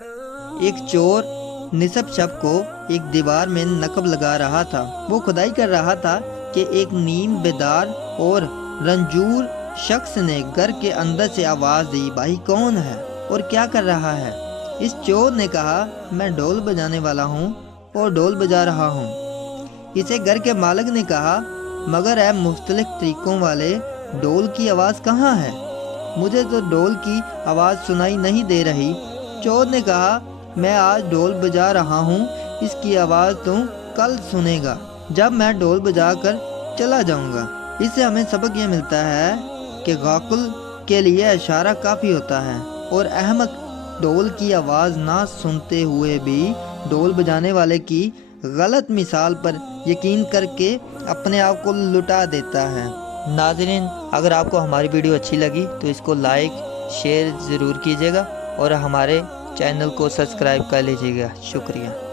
ایک چور نصب شب کو ایک دیوار میں نقب لگا رہا تھا۔ وہ کھدائی کر رہا تھا کہ ایک نیم بیدار اور رنجور شخص نے گھر کے اندر سے آواز دی، بھائی کون ہے اور کیا کر رہا ہے؟ اس چور نے کہا، میں ڈھول بجانے والا ہوں اور ڈھول بجا رہا ہوں۔ اسے گھر کے مالک نے کہا، مگر اے مختلف طریقوں والے، ڈھول کی آواز کہاں ہے؟ مجھے تو ڈھول کی آواز سنائی نہیں دے رہی۔ چور نے کہا، میں آج ڈھول بجا رہا ہوں، اس کی آواز تم کل سنے گا جب میں ڈھول بجا کر چلا جاؤں گا۔ اس سے ہمیں سبق یہ ملتا ہے کہ غافل کے لیے اشارہ کافی ہوتا ہے، اور احمق ڈھول کی آواز نہ سنتے ہوئے بھی ڈھول بجانے والے کی غلط مثال پر یقین کر کے اپنے آپ کو لٹا دیتا ہے۔ ناظرین، اگر آپ کو ہماری ویڈیو اچھی لگی تو اس کو لائک شیئر ضرور کیجیے گا اور ہمارے چینل کو سبسکرائب کر لیجیے گا۔ شکریہ۔